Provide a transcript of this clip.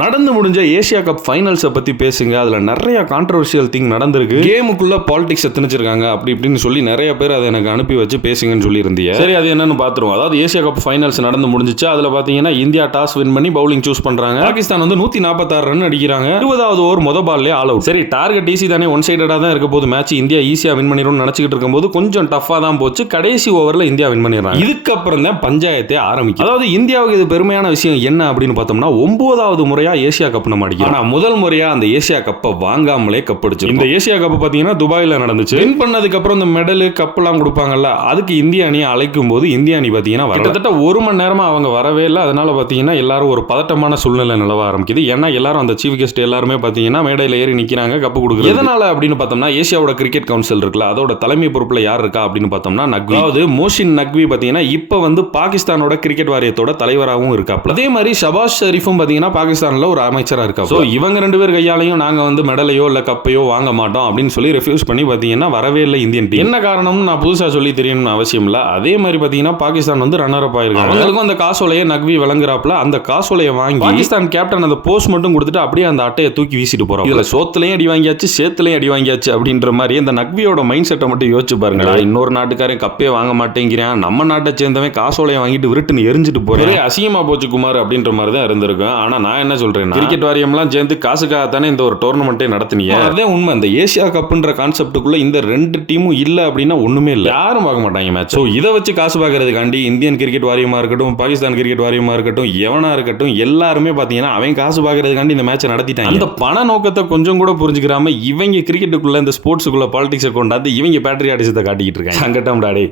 நடந்து முடிஞ்ச Asia cup ஃபைனல்ஸை பத்தி பேசுங்க. அதுல நிறைய கான்ட்ரோவர்ஷியல் திங் நடந்திருக்கு. கேமுக்குள்ள பாலிடிக்ஸ் திணிச்சிருக்காங்க அப்படி இப்படின்னு சொல்லி நிறைய பேர் அதை எனக்கு அனுப்பி வச்சு பேசுங்கன்னு சொல்லி இருந்தீங்க. சரி, அது என்னன்னு பாத்துருவோம். அதாவது ஏசியா கப் ஃபைனல்ஸ் நடந்து முடிஞ்சிச்சு. அதுல பாத்தீங்கன்னா இந்தியா டாஸ் வின் பண்ணி பவுலிங் சூஸ் பண்றாங்க. பாகிஸ்தான் வந்து 146 ரன் அடிக்கிறாங்க. 20வது ஓவர் முத பால்லே ஆல் அவுட். சரி, டார்கெட் ஈஸி தானே, ஒன் சைடடா தான் இருக்க போது மேட்ச், இந்தியா ஈஸியா வின் பண்ணிரும் நினைச்சிட்டு இருக்கும்போது கொஞ்சம் டஃபா தான் போச்சு. கடைசி ஓவர்ல இந்தியா வின் பண்ணிடுறாங்க. இதுக்கப்புறம் தான் பஞ்சாயத்தே ஆரம்பிக்கும். அதாவது இந்தியாவுக்கு இது பெருமையான விஷயம் என்ன அப்படின்னு பார்த்தோம்னா 9வது முறையா ஏசியா கப் நம்ம அடிக்கிறோம். ஆனா முதல் முறையா அந்த ஏசியா கப்பை வாங்காமலே கப் அடிச்சு. இந்த ஏசியா கப் பாத்தீங்கன்னா துபாயில நடந்துச்சு. வின் பண்ணதுக்கு அப்புறம் இந்த மெடல் கப் எல்லாம் கொடுப்பாங்கல்ல, அதுக்கு இந்திய அணியை அழைக்கும் போது இந்திய அணி பாத்தீங்கன்னா கிட்டத்தட்ட 1 மணி நேரமா அவங்க வரவே இல்லை. அதனால பாத்தீங்கன்னா எல்லாரும் ஒரு பதட்டமான சூழ்நிலை நிலவ ஆரம்பிக்குது. ஏன்னா எல்லாரும் அந்த சீஃப் கெஸ்ட் எல்லாருமே பாத்தீங்கன்னா மேடையில ஏறி நிக்கிறாங்க கப்பு கொடுக்குறது. எதனால அப்படின்னு பார்த்தோம்னா ஏசியாவோட கிரிக்கெட் கவுன்சில் இருக்குல்ல, அதோட தலைமை பொறுப்புல யார் இருக்கா அப்படின்னு பார்த்தோம்னா நக்வி. அதாவது மோஷின் நக்வி பாத்தீங்கன்னா இப்ப வந்து பாகிஸ்தானோட கிரிக்கெட் வாரியத்தோட தலைவராகவும் இருக்கா. அதே மாதிரி ஷபாஸ் ஷெரீஃபும் பாத்தீங்கன்னா பாகிஸ்தான்ல ஒரு அமைச்சரா இருக்கா. சோ இவங்க 2 பேர் கையாலையும் நாங்க வந்து மெடலையோ இல்ல கப்பையோ வாங்க மாட்டோம் அப்படின்னு சொல்லி ரெஃப்யூஸ் பண்ணி பாத்தீங்கன்னா வரவே இல்லை இந்தியன் டீம். என்ன காரணம்னு நான் புதுசா சொல்லி தெரியணும்னு அவசியம் இல்ல. அதே மாதிரி பாத்தீங்கன்னா பாகிஸ்தான் வந்து ரன்னர் அப் ஆயிருக்காங்க. அவங்களுக்கும் அந்த காசோலையை நக்வி வழங்குறாப்ல அந்த காசோலையை வாங்கி பாகிஸ்தான் கேப்டன் அந்த போஸ்ட் மட்டும் கொடுத்துட்டு அப்படியே அந்த அட்டையை தூக்கி வீசிட்டு போறோம். இதுல சோத்துலயும் அடி வாங்கியாச்சு, சேத்துலயும் அடி வாங்கியாச்சு அப்படின்ற மாதிரி இந்த நக்வியோட மைண்ட் செட்டை மட்டும் யோசிச்சு பாருங்க. இன்னொரு நாட்டுக்காரன் கப்பே வாங்க மாட்டேங்கிறான், நம்ம நாட்டை சேர்ந்தவன் காசோலையை வாங்கிட்டு விருட்டுன்னு எரிஞ்சிட்டு போறேன், அசிங்கமா போச்சு குமார் அப்படின்ற மாதிரி தான் இருந்திருக்கும். ஆனா நான் என்ன சொல்றேன், கிரிக்கெட் வாரியம்லாம் சேர்ந்து காசுக்காக தானே இந்த ஒரு டோர்னமெண்ட்டே நடத்தினீங்க. அதே உண்மை. இந்த ஏசியா கப்ன்ற கான்செப்டுக்குள்ள இந்த 2 டீமும் இல்ல அப்படின்னா ஒண்ணுமே இல்ல, யாரும் பார்க்க மாட்டாங்க மேட்ச். இதை வச்சு காசு பார்க்கறதுக்காண்டி இந்தியன் கிரிக்கெட் வாரியமா இருக்கட்டும், பாகிஸ்தான் கிரிக்கெட் வாரியமா இருக்கட்டும், எவனா இருக்கட்டும், எல்லாருமே பாத்தீங்கன்னா அவன் காசு பார்க்கறதுக்காண்டி இந்த மேட்ச் நடத்திட்டாங்க. அந்த பண நோக்கத்தை கொஞ்சம் கூட புரிஞ்சுக்கிறாம இவங்க கிரிக்கெட்டுக்குள்ள இந்த ஸ்போர்ட்ஸுக்குள்ள பாலிடிக்ஸை கொண்டாந்து இவங்க பேட்ரியாட்டிசத்தை காட்டிக்கிட்டு இருக்காங்க. சங்கட்டம் டாடே.